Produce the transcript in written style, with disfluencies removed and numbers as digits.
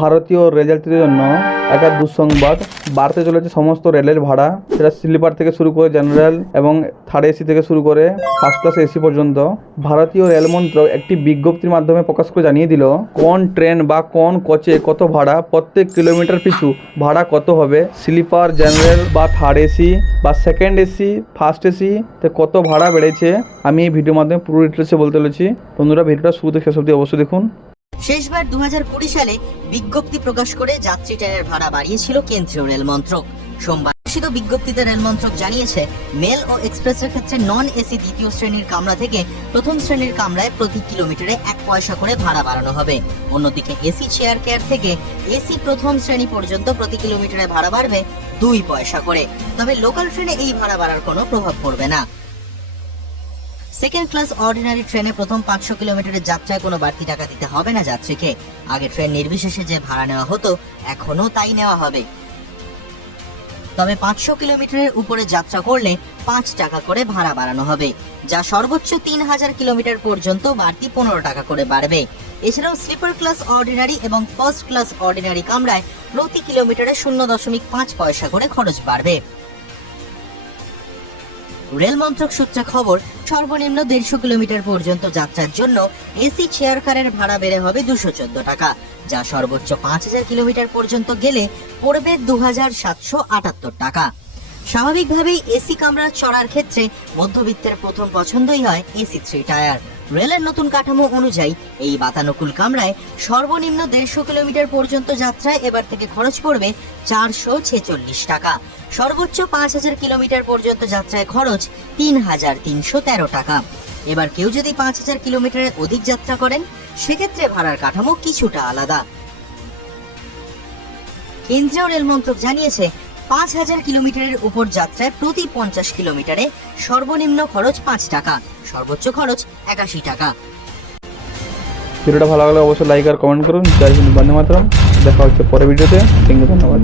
ভারতীয় রেলযাত্রীদের জন্য একটা দুঃসংবাদ, বাড়তে চলেছে সমস্ত রেলের ভাড়া। সেটা স্লিপার থেকে শুরু করে জেনারেল এবং থার্ড এসি থেকে শুরু করে ফার্স্ট ক্লাস এসি পর্যন্ত। ভারতীয় রেল মন্ত্রক একটি বিজ্ঞপ্তির মাধ্যমে প্রকাশ করে জানিয়ে দিল কোন ট্রেন বা কোন কোচে কত ভাড়া, প্রত্যেক কিলোমিটার পিছু ভাড়া কত হবে, স্লিপার, জেনারেল বা থার্ড এসি বা সেকেন্ড এসি, ফার্স্ট এসি তে কত ভাড়া বেড়েছে। আমি এই ভিডিওর মাধ্যমে পুরো ডিটেলসে বলতে চলেছি। বন্ধুরা, ভিডিওটা শুরু থেকে শেষ অবধি অবশ্যই দেখুন। শেষবার 2020 সালে বিজ্ঞপ্তি প্রকাশ করে যাত্রী ট্রেনের ভাড়া বাড়িয়েছিল কেন্দ্রীয় রেল মন্ত্রক। সোমবার প্রকাশিত বিজ্ঞপ্তিতে রেল মন্ত্রক জানিয়েছে, মেল ও এক্সপ্রেসের ক্ষেত্রে নন এসি দ্বিতীয় শ্রেণীর কামরা থেকে প্রথম শ্রেণীর কামরায় প্রতি কিলোমিটারে 1 পয়সা করে ভাড়া বাড়ানো হবে। অন্যদিকে এসি চেয়ার কেয়ার থেকে এসি প্রথম শ্রেণী পর্যন্ত প্রতি কিলোমিটারে ভাড়া বাড়বে 2 পয়সা করে। তবে লোকাল ট্রেনে এই ভাড়া বাড়ার কোনো প্রভাব পড়বে না। সেকেন্ড ক্লাস অর্ডিনারি ট্রেনে প্রথম 500 কিলোমিটারের যাত্রায় কোনো বাড়তি টাকা দিতে হবে না যাত্রীকে। আগে ট্রেন নির্বিশেষে যে ভাড়া নেওয়া হতো, এখনো তাই নেওয়া হবে। তবে 500 কিলোমিটারের উপরে যাত্রা করলে 5 টাকা করে ভাড়া বাড়ানো হবে, যা সর্বোচ্চ 3000 কিলোমিটার পর্যন্ত বাড়তি 15 টাকা করে বাড়বে। এছাড়াও স্লিপার ক্লাস অর্ডিনারি এবং ফার্স্ট ক্লাস অর্ডিনারি কামরায় প্রতি কিলোমিটারে 0.5 পয়সা করে খরচ বাড়বে। রেল মন্ত্রক সূত্রে খবর, সর্বনিম্ন 150 কিলোমিটার পর্যন্ত যাত্রার জন্য এসি চেয়ার কারের ভাড়া বেড়ে হবে 214 টাকা, যা সর্বোচ্চ 5000 কিলোমিটার পর্যন্ত গেলে পড়বে 2778 টাকা। স্বাভাবিকভাবেই এসি কামরা চড়ার ক্ষেত্রে মধ্যবিত্তের প্রথম পছন্দই হয় এসি 3 টায়ার। রেলের নতুন কাঠামো অনুযায়ী এই বাতানুকূল কামরায় সর্বনিম্ন 150 কিলোমিটার পর্যন্ত যাত্রায় এবার থেকে খরচ পড়বে 446 টাকা। সর্বোচ্চ 5000 কিলোমিটার পর্যন্ত যাত্রায় খরচ 3313 টাকা। এবার কেউ যদি 5000 কিলোমিটারের অধিক যাত্রা করেন, সেক্ষেত্রে ভাড়ার কাঠামো কিছুটা আলাদা। কেন্দ্রীয় রেল মন্ত্রক জানিয়েছে, 5000 কিলোমিটারের উপর যাত্রায় প্রতি 50 কিলোমিটারে সর্বনিম্ন খরচ 5 টাকা, সর্বোচ্চ খরচ 81 টাকা। ভিডিওটা ভালো লাগলে অবশ্যই লাইক আর কমেন্ট করুন। জয় হিন্দ, বন্দে মাতরম। দেখা হচ্ছে পরের ভিডিওতে। ধন্যবাদ।